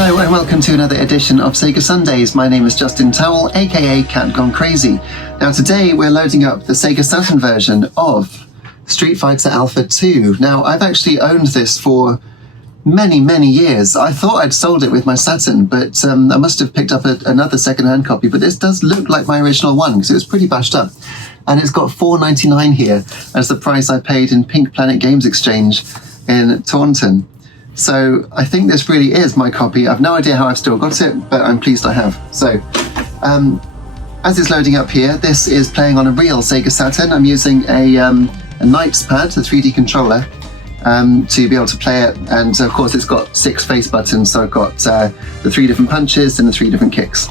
Hello and welcome to another edition of Sega Sundays. My name is Justin Towell, aka Cat Gone Crazy. Now today we're loading up the Sega Saturn version of Street Fighter Alpha 2. Now I've actually owned this for many years. I thought I'd sold it with my Saturn, but I must have picked up another second-hand copy, but this does look like my original one because it was pretty bashed up. And it's got $4.99 here as the price I paid in Pink Planet Games Exchange in Taunton. So I think this really is my copy. I've no idea how I've still got it, but I'm pleased I have. So as it's loading up here, this is playing on a real Sega Saturn. I'm using a Knight's Pad, the 3D controller, to be able to play it. And of course it's got 6 face buttons, so I've got the 3 different punches and the 3 different kicks,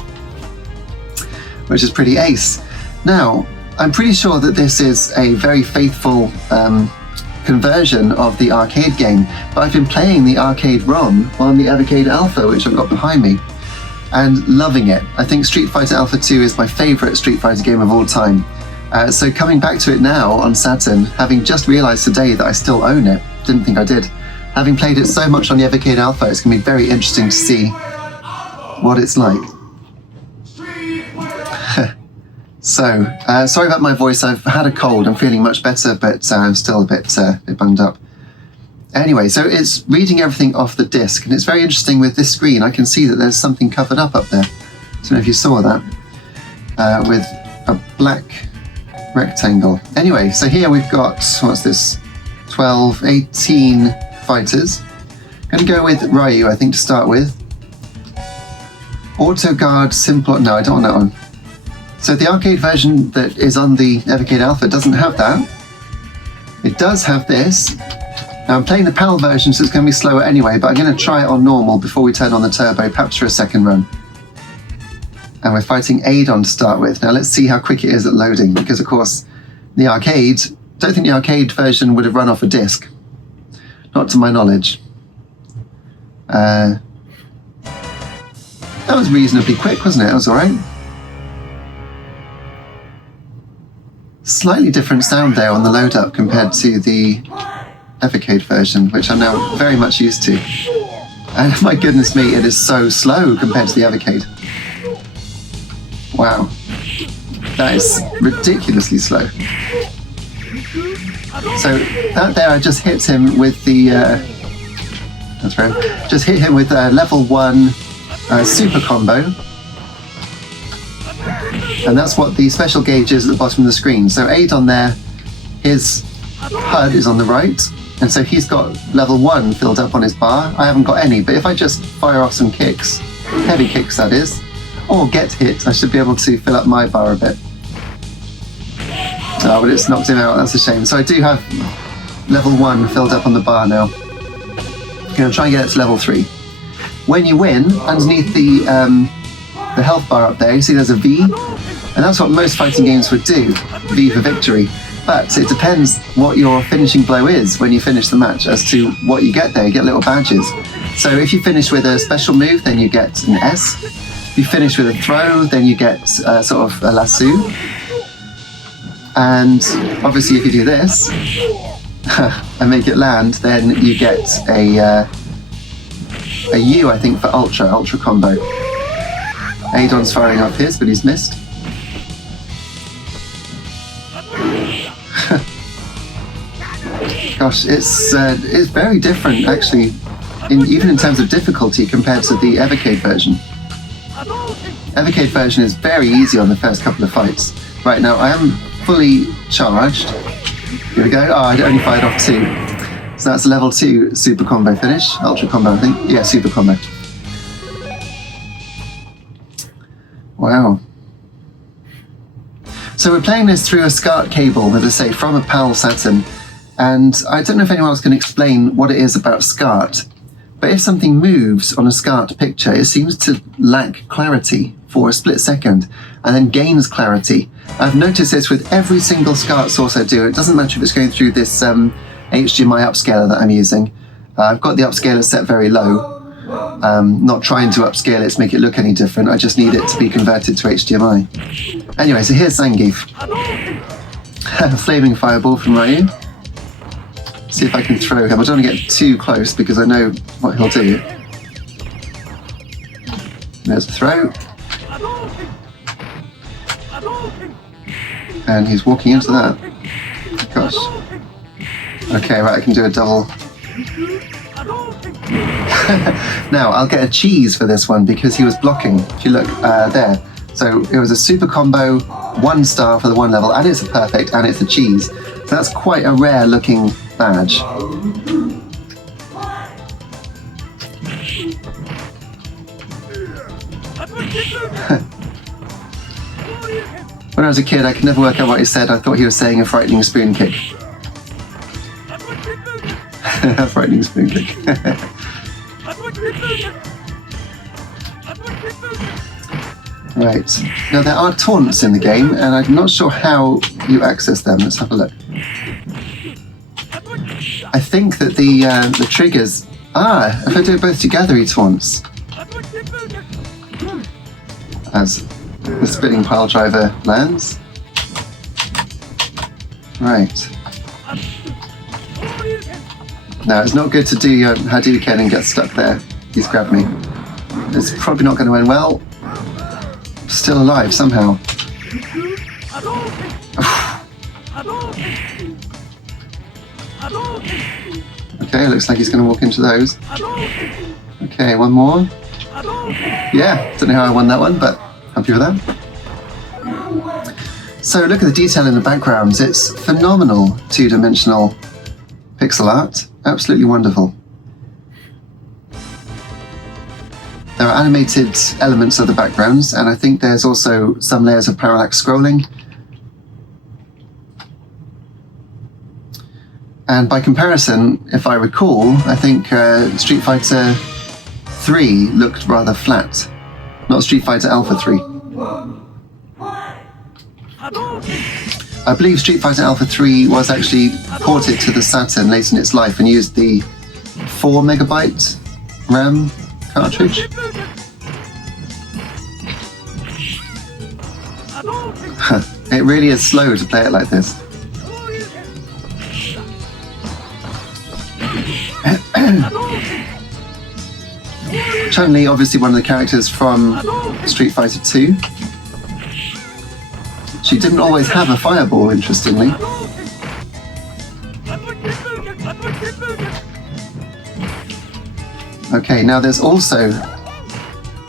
which is pretty ace. Now, I'm pretty sure that this is a very faithful conversion of the arcade game, but I've been playing the arcade ROM on the Evercade Alpha, which I've got behind me, and loving it. I think Street Fighter Alpha 2 is my favourite Street Fighter game of all time. So coming back to it now on Saturn, having just realised today that I still own it, didn't think I did, having played it so much on the Evercade Alpha, it's going to be very interesting to see what it's like. So, sorry about my voice, I've had a cold, I'm feeling much better, but I'm still a bit bunged up. Anyway, so it's reading everything off the disc, and it's very interesting with this screen. I can see that there's something covered up there. I don't know if you saw that, with a black rectangle. Anyway, so here we've got, what's this, 12, 18 fighters. I'm going to go with Ryu, I think, to start with. Auto Guard, Simple, no, I don't want that one. So the arcade version that is on the Evercade Alpha doesn't have that. It does have this. Now I'm playing the PAL version, so it's going to be slower anyway, but I'm going to try it on normal before we turn on the turbo, perhaps for a second run. And we're fighting Adon to start with. Now let's see how quick it is at loading, because of course the arcade, don't think the arcade version would have run off a disc. Not to my knowledge. That was reasonably quick, wasn't it? That was alright. Slightly different sound there on the load up compared to the Evercade version, which I'm now very much used to. And my goodness me, it is so slow compared to the Evercade. Wow. That is ridiculously slow. So that there, I just hit him with the that's right. Just hit him with level 1 super combo. And that's what the special gauge is at the bottom of the screen. So Adon there, his HUD is on the right, and so he's got level 1 filled up on his bar. I haven't got any, but if I just fire off some kicks, heavy kicks that is, or get hit, I should be able to fill up my bar a bit. Oh, but it's knocked him out, that's a shame. So I do have level 1 filled up on the bar now. I'm going to try and get it to level 3. When you win, underneath the health bar up there, you see there's a V, and that's what most fighting games would do, V for victory. But it depends what your finishing blow is when you finish the match as to what you get there. You get little badges. So if you finish with a special move, then you get an S. If you finish with a throw, then you get sort of a lasso. And obviously if you do this and make it land, then you get a U, I think, for ultra combo. Adon's firing off his, but he's missed. Gosh, it's very different actually, even in terms of difficulty compared to the Evercade version. Evercade version is very easy on the first couple of fights. Right now, I am fully charged. Here we go. Oh, I only fired off 2. So that's a level 2 super combo finish. Ultra combo, I think. Yeah, super combo. Wow. So we're playing this through a SCART cable, as I say, from a PAL Saturn. And I don't know if anyone else can explain what it is about SCART, but if something moves on a SCART picture, it seems to lack clarity for a split second, and then gains clarity. I've noticed this with every single SCART source I do. It doesn't matter if it's going through this HDMI upscaler that I'm using. I've got the upscaler set very low. Not trying to upscale it to make it look any different. I just need it to be converted to HDMI. Anyway, so here's Zangief. Flaming fireball from Ryu. See if I can throw him. I don't want to get too close because I know what he'll do. There's a throw. And he's walking into that. Gosh. Okay, right, I can do a double. Now, I'll get a cheese for this one because he was blocking. If you look there. So it was a super combo, 1 star for the 1 level, and it's a perfect, and it's a cheese. So that's quite a rare looking badge. When I was a kid, I could never work out what he said. I thought he was saying a frightening spoon kick. A frightening spoon kick. Right. Now there are taunts in the game, and I'm not sure how you access them. Let's have a look. I think that the triggers... if I do it both together, he taunts. As the spinning pile driver lands. Right. Now, it's not good to do your Hadouken and get stuck there. He's grabbed me. It's probably not going to end well. Still alive somehow. Okay, looks like he's going to walk into those. Okay, one more. Yeah, don't know how I won that one, but happy with that. So look at the detail in the backgrounds. It's phenomenal 2-dimensional pixel art. Absolutely wonderful. There are animated elements of the backgrounds, and I think there's also some layers of parallax scrolling. And by comparison, if I recall, I think Street Fighter 3 looked rather flat. Not Street Fighter Alpha 3. I believe Street Fighter Alpha 3 was actually ported to the Saturn late in its life and used the 4 megabyte RAM cartridge. It really is slow to play it like this. Chanley, obviously one of the characters from Street Fighter 2. She didn't always have a fireball, interestingly. Okay, now there's also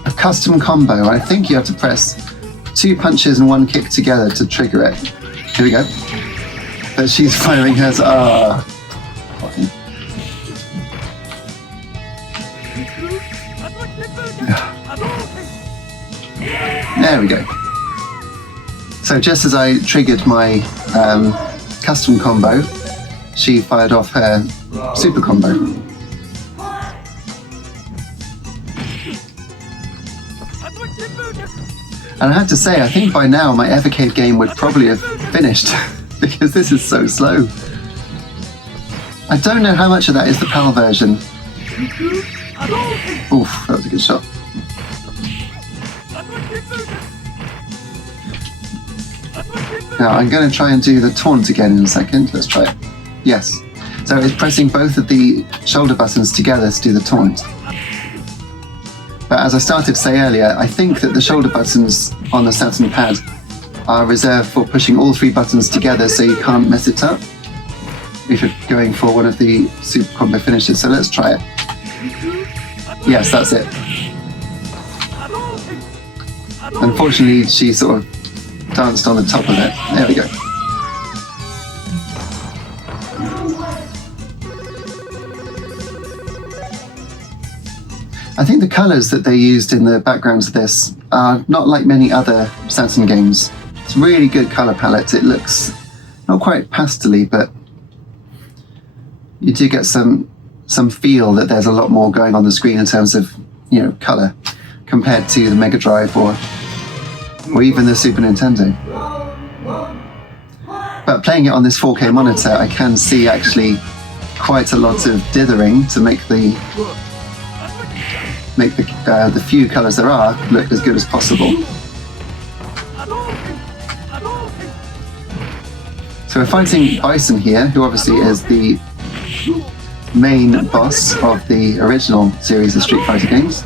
a custom combo. I think you have to press 2 punches and 1 kick together to trigger it. Here we go. But she's firing hers. There we go. So just as I triggered my custom combo, she fired off her super combo. And I have to say, I think by now my Evercade game would probably have finished because this is so slow. I don't know how much of that is the PAL version. Oof, that was a good shot. Now I'm going to try and do the taunt again in a second. Let's try it. Yes. So it's pressing both of the shoulder buttons together to do the taunt. But as I started to say earlier, I think that the shoulder buttons on the Saturn pad are reserved for pushing all 3 buttons together so you can't mess it up if you're going for one of the super combo finishes. So let's try it. Yes, that's it. Unfortunately, she sort of danced on the top of it. There we go. I think the colours that they used in the backgrounds of this are not like many other Saturn games. It's a really good colour palette. It looks not quite pastel-y, but you do get some feel that there's a lot more going on the screen in terms of, you know, colour compared to the Mega Drive or even the Super Nintendo. But playing it on this 4K monitor, I can see actually quite a lot of dithering to make the few colours there are look as good as possible. So we're fighting Bison here, who obviously is the main boss of the original series of Street Fighter games.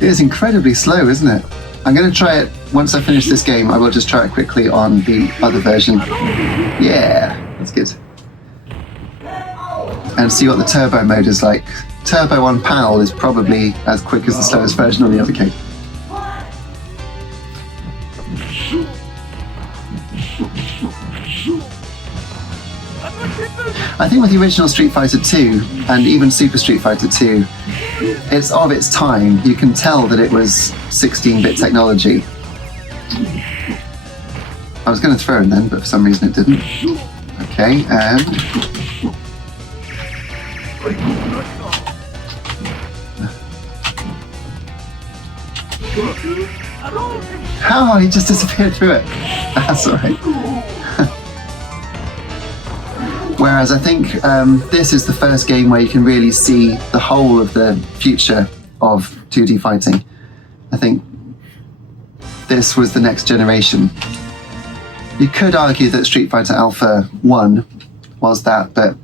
It is incredibly slow, isn't it? I'm going to try it, once I finish this game, I will just try it quickly on the other version. Yeah, that's good. And see what the turbo mode is like. Turbo on PAL is probably as quick as the slowest version on the arcade. I think with the original Street Fighter 2 and even Super Street Fighter 2, it's of its time. You can tell that it was 16-bit technology. I was going to throw it then, but for some reason it didn't. Okay, and... How? He just disappeared through it. That's alright. Whereas I think this is the first game where you can really see the whole of the future of 2D fighting. I think this was the next generation. You could argue that Street Fighter Alpha 1 was that, but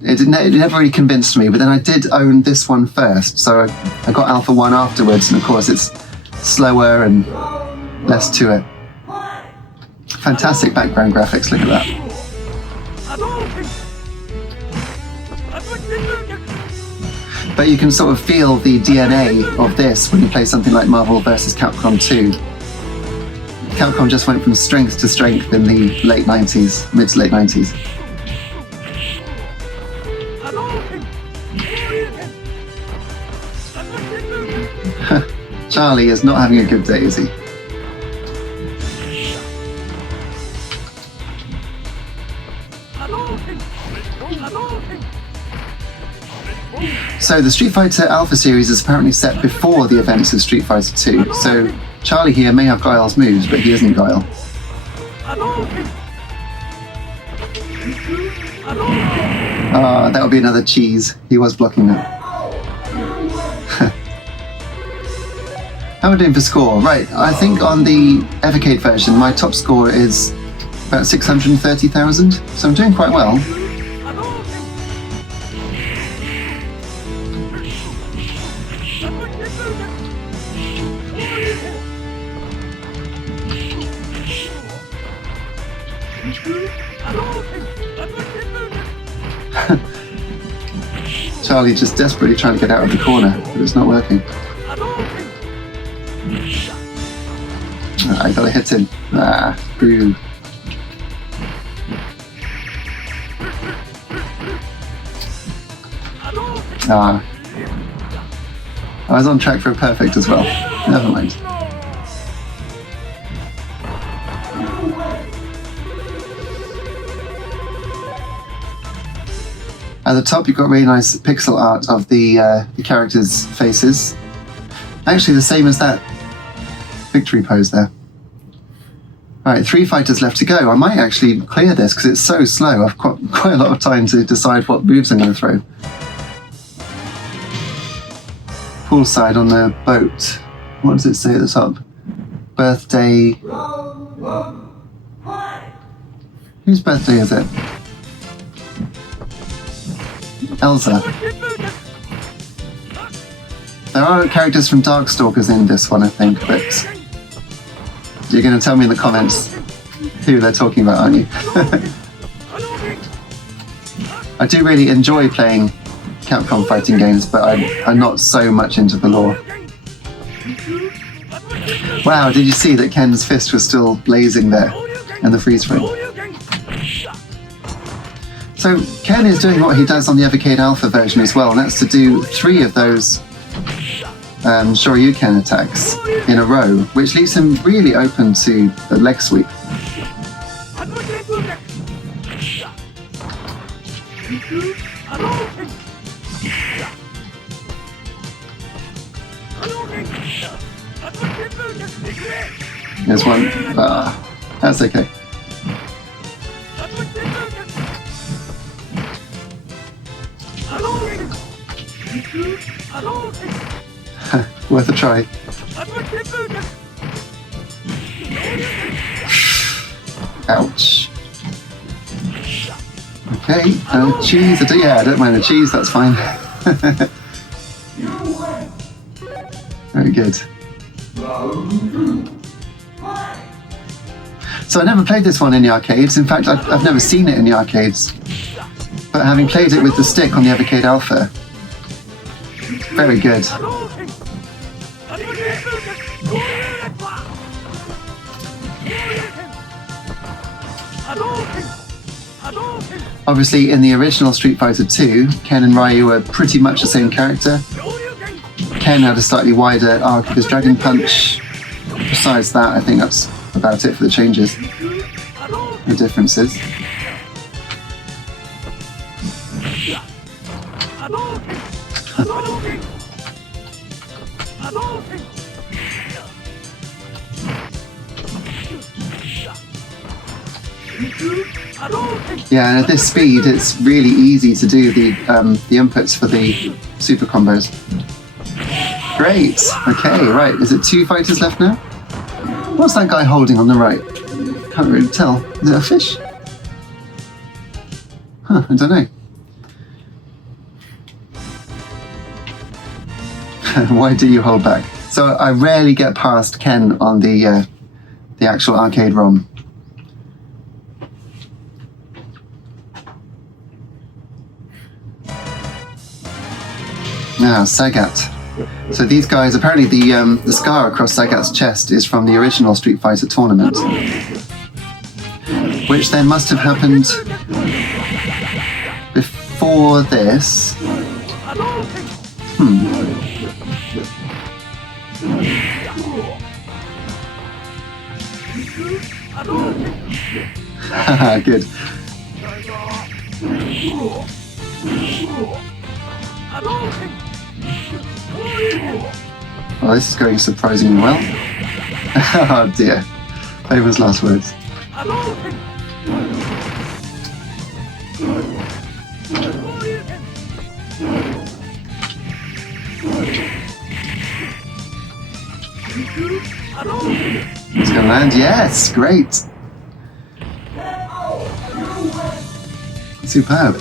it never really convinced me. But then I did own this one first, so I got Alpha 1 afterwards, and of course it's slower and less to it. Fantastic background graphics, look at that. But you can sort of feel the DNA of this when you play something like Marvel vs. Capcom 2. Capcom just went from strength to strength in the late 90s, mid to late 90s. Charlie is not having a good day, is he? So the Street Fighter Alpha series is apparently set before the events of Street Fighter 2, so Charlie here may have Guile's moves, but he isn't Guile. Ah, that would be another cheese. He was blocking that. How am I doing for score? Right, I think on the Evercade version, my top score is about 630,000, so I'm doing quite well. Charlie just desperately trying to get out of the corner, but it's not working. I gotta hit him. Ah, boo. Ah. I was on track for a perfect as well. Never mind. At the top, you've got really nice pixel art of the characters' faces. Actually, the same as that victory pose there. Alright, 3 fighters left to go. I might actually clear this because it's so slow. I've got quite a lot of time to decide what moves I'm going to throw. Poolside on the boat. What does it say at the top? Birthday. Whose birthday is it? Elsa. There are characters from Darkstalkers in this one, I think, but you're going to tell me in the comments who they're talking about, aren't you? I do really enjoy playing Capcom fighting games, but I'm not so much into the lore. Wow, did you see that Ken's fist was still blazing there in the freeze frame? So Ken is doing what he does on the Evercade Alpha version as well, and that's to do 3 of those Shoryuken attacks in a row, which leaves him really open to the leg sweep. There's one. That's okay. Worth a try. Ouch. Okay, cheese. Yeah, I don't mind the cheese, that's fine. Very good. So I never played this one in the arcades. In fact, I've never seen it in the arcades. But having played it with the stick on the Evercade Alpha, very good. Obviously, in the original Street Fighter 2, Ken and Ryu were pretty much the same character. Ken had a slightly wider arc of his Dragon Punch. Besides that, I think that's about it for the changes. The differences. Yeah, and at this speed, it's really easy to do the inputs for the super combos. Great. Okay, right. Is it 2 fighters left now? What's that guy holding on the right? Can't really tell. Is it a fish? Huh, I don't know. Why do you hold back? So I rarely get past Ken on the actual arcade ROM. Now, Sagat. So these guys, apparently the scar across Sagat's chest is from the original Street Fighter tournament, which then must have happened before this. Haha, good. Oh, this is going surprisingly well. Oh dear. Famous last words. It's going to land. Yes, great. Superb.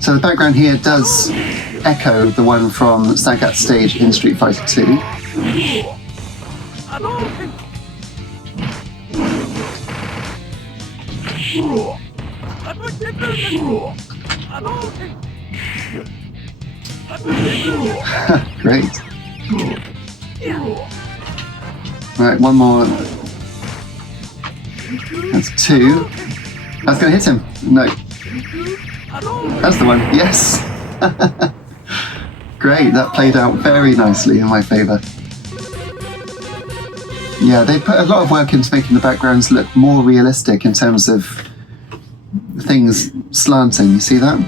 So the background here does echo the one from Sagat's stage in Street Fighter 2. Great. Right, one more. That's 2. That's going to hit him. No. That's the one. Yes. Great. That played out very nicely in my favour. Yeah, they put a lot of work into making the backgrounds look more realistic in terms of things slanting. You see that?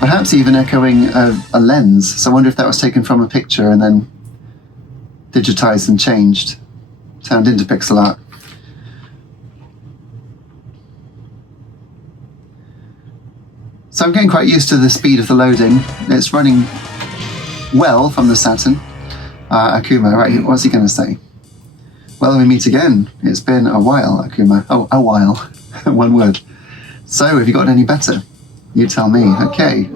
Perhaps even echoing a lens. So I wonder if that was taken from a picture and then digitized and changed, turned into pixel art. So I'm getting quite used to the speed of the loading. It's running well from the Saturn. Akuma, right, what's he going to say? Well, we meet again. It's been a while, Akuma. Oh, a while. One word. So, have you gotten any better? You tell me. Okay.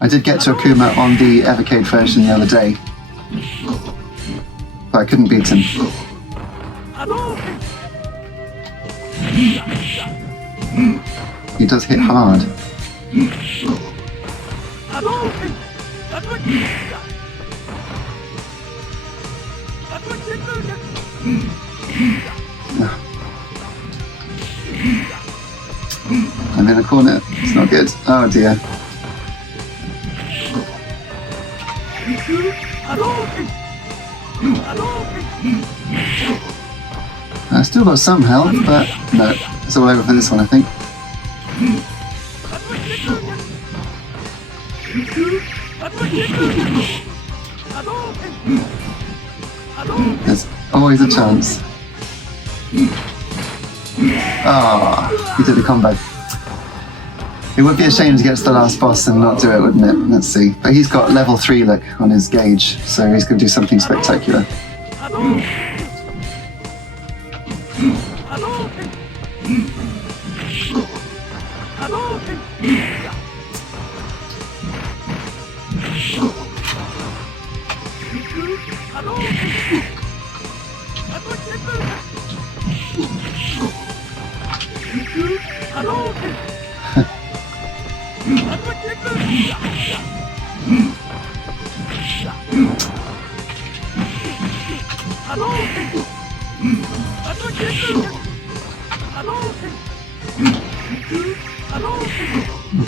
I did get to Akuma on the Evercade version the other day, but I couldn't beat him. He does hit hard. I'm in a corner. It's not good. Oh dear. I still got some health, but no, it's all over for this one, I think. There's always a chance. Ah, he did a combo. It would be a shame to get to the last boss and not do it, wouldn't it? Let's see. But he's got level 3 look on his gauge, so he's going to do something spectacular.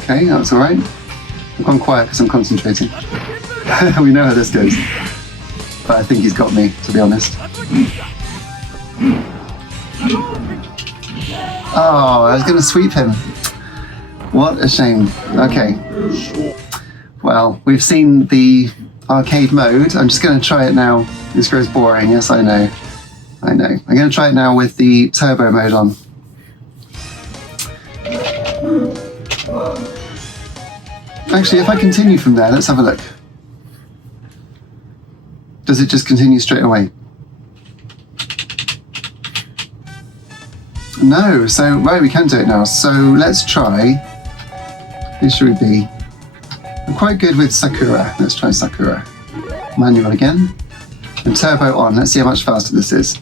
Okay, that's all right. I've gone quiet because I'm concentrating. We know how this goes. But I think he's got me, to be honest. Oh, I was going to sweep him. What a shame. Okay. Well, we've seen the arcade mode. I'm just going to try it now. This grows boring. Yes, I know. I'm going to try it now with the turbo mode on. Actually, if I continue from there, let's have a look. Does it just continue straight away? No, so, right, we can do it now. So let's try. Who should we be? I'm quite good with Sakura. Let's try Sakura. Manual again. And turbo on. Let's see how much faster this is.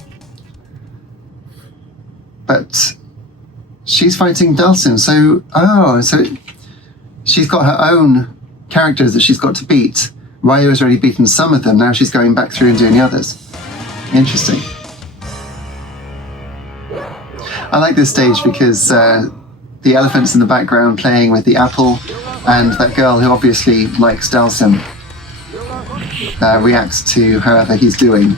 But she's fighting Bison, so, so she's got her own characters that she's got to beat. Ryu has already beaten some of them, now she's going back through and doing the others. Interesting. I like this stage because the elephant's in the background playing with the apple, and that girl who obviously likes Dalsim reacts to however he's doing.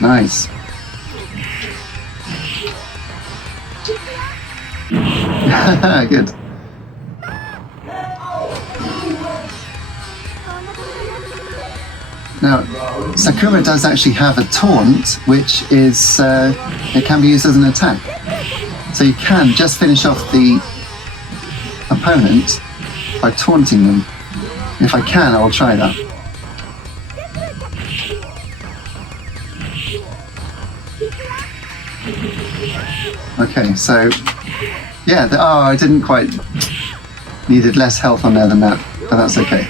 Nice. Good. Now, Sakura does actually have a taunt, which is, it can be used as an attack. So you can just finish off the opponent by taunting them. If I can, I'll try that. Okay, so, yeah, I didn't quite, needed less health on there than that, but that's okay.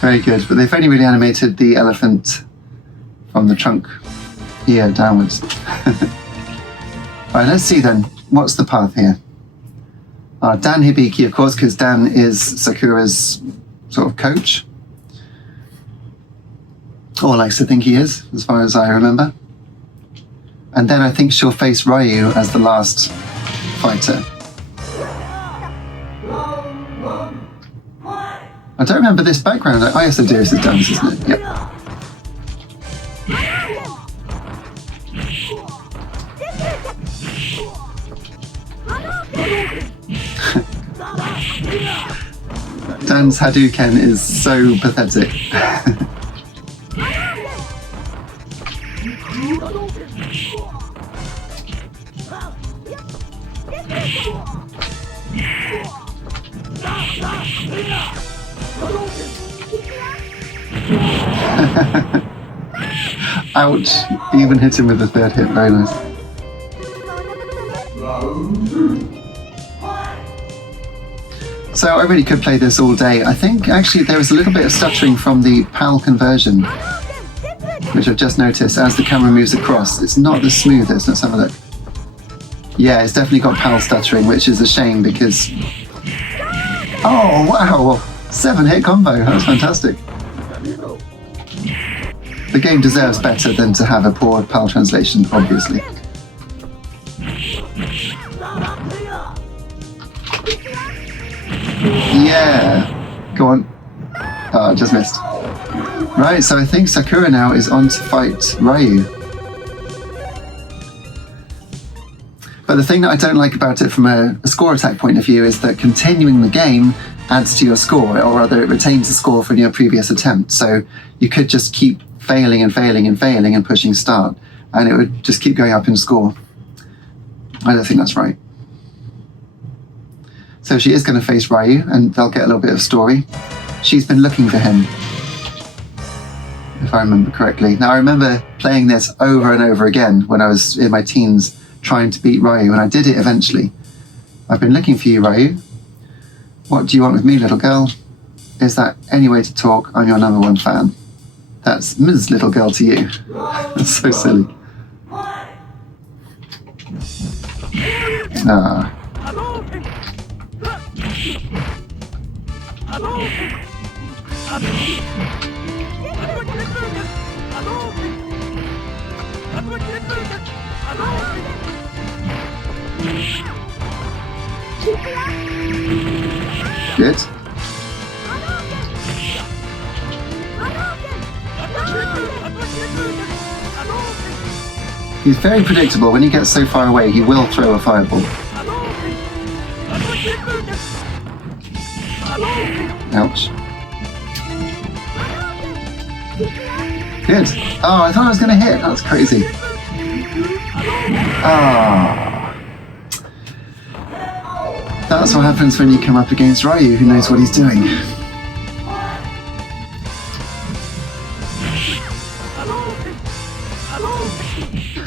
Very good, but they've only really animated the elephant from the trunk here downwards. Right, let's see then, what's the path here? Dan Hiiki, of course, because Dan is Sakura's sort of coach. Or likes to think he is, as far as I remember. And then I think she'll face Ryu as the last fighter. I don't remember this background. Oh yes, I do. This is Dan's, isn't it? Yep. Dan's Hadouken is so pathetic. Ouch, even hit him with the third hit, very nice. So I really could play this all day. I think actually there is a little bit of stuttering from the PAL conversion, which I've just noticed as the camera moves across. It's not the smoothest, let's have a look. Yeah, it's definitely got PAL stuttering, which is a shame because... Oh wow, 7-hit combo, that was fantastic. The game deserves better than to have a poor PAL translation, obviously. Go on. Oh, I just missed. Right, so I think Sakura now is on to fight Ryu. But the thing that I don't like about it from a score attack point of view is that continuing the game adds to your score, or rather it retains the score from your previous attempt. So you could just keep failing and failing and failing and pushing start, and it would just keep going up in score. I don't think that's right. So she is going to face Ryu, and they'll get a little bit of story. She's been looking for him, if I remember correctly. Now, I remember playing this over and over again when I was in my teens trying to beat Ryu, and I did it eventually. I've been looking for you, Ryu. What do you want with me, little girl? Is that any way to talk? I'm your #1 fan. That's Ms. Little Girl to you. That's so silly. Ah. Good. He's very predictable. When he gets so far away, he will throw a fireball. Ouch. Good. Oh, I thought I was going to hit. That's crazy. Ah. That's what happens when you come up against Ryu, who knows what he's doing.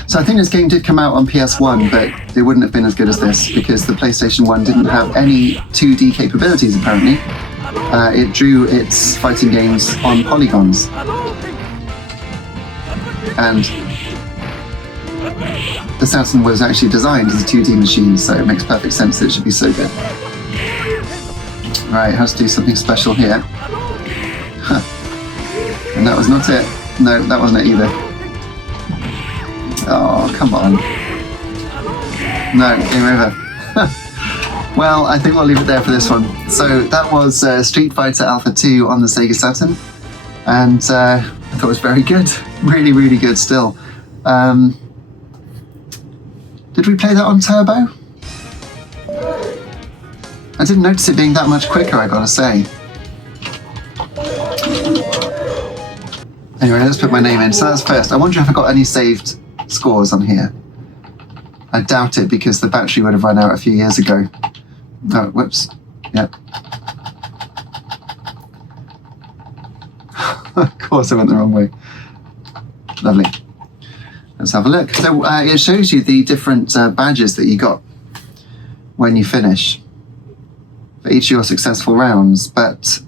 So I think this game did come out on PS1, but it wouldn't have been as good as this because the PlayStation 1 didn't have any 2D capabilities, apparently. It drew its fighting games on polygons. And the Saturn was actually designed as a 2D machine, so it makes perfect sense that it should be so good. Right, has to do something special here. Huh. And that was not it. No, that wasn't it either. Oh, come on. No, game over. Well, I think we'll leave it there for this one. So that was Street Fighter Alpha 2 on the Sega Saturn. And I thought it was very good. Really, really good still. Did we play that on Turbo? I didn't notice it being that much quicker, I gotta say. Anyway, let's put my name in. So that's first. I wonder if I got any saved scores on here. I doubt it because the battery would have run out a few years ago. Oh, whoops. Yep. Of course I went the wrong way. Lovely. Let's have a look. So it shows you the different badges that you got when you finish for each of your successful rounds, but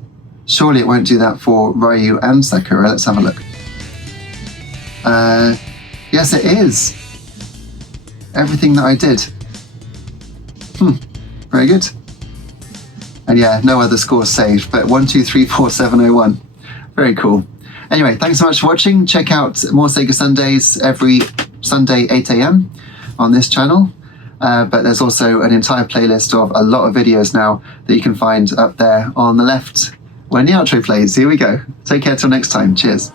surely it won't do that for Ryu and Sakura. Let's have a look. Yes, it is. Everything that I did. Very good. And yeah, no other scores saved, but 1, 2, 3, 4, 7, 0, 1. Very cool. Anyway, thanks so much for watching. Check out more Sega Sundays every Sunday, 8 AM on this channel. But there's also an entire playlist of a lot of videos now that you can find up there on the left when the outro plays. Here we go. Take care till next time. Cheers.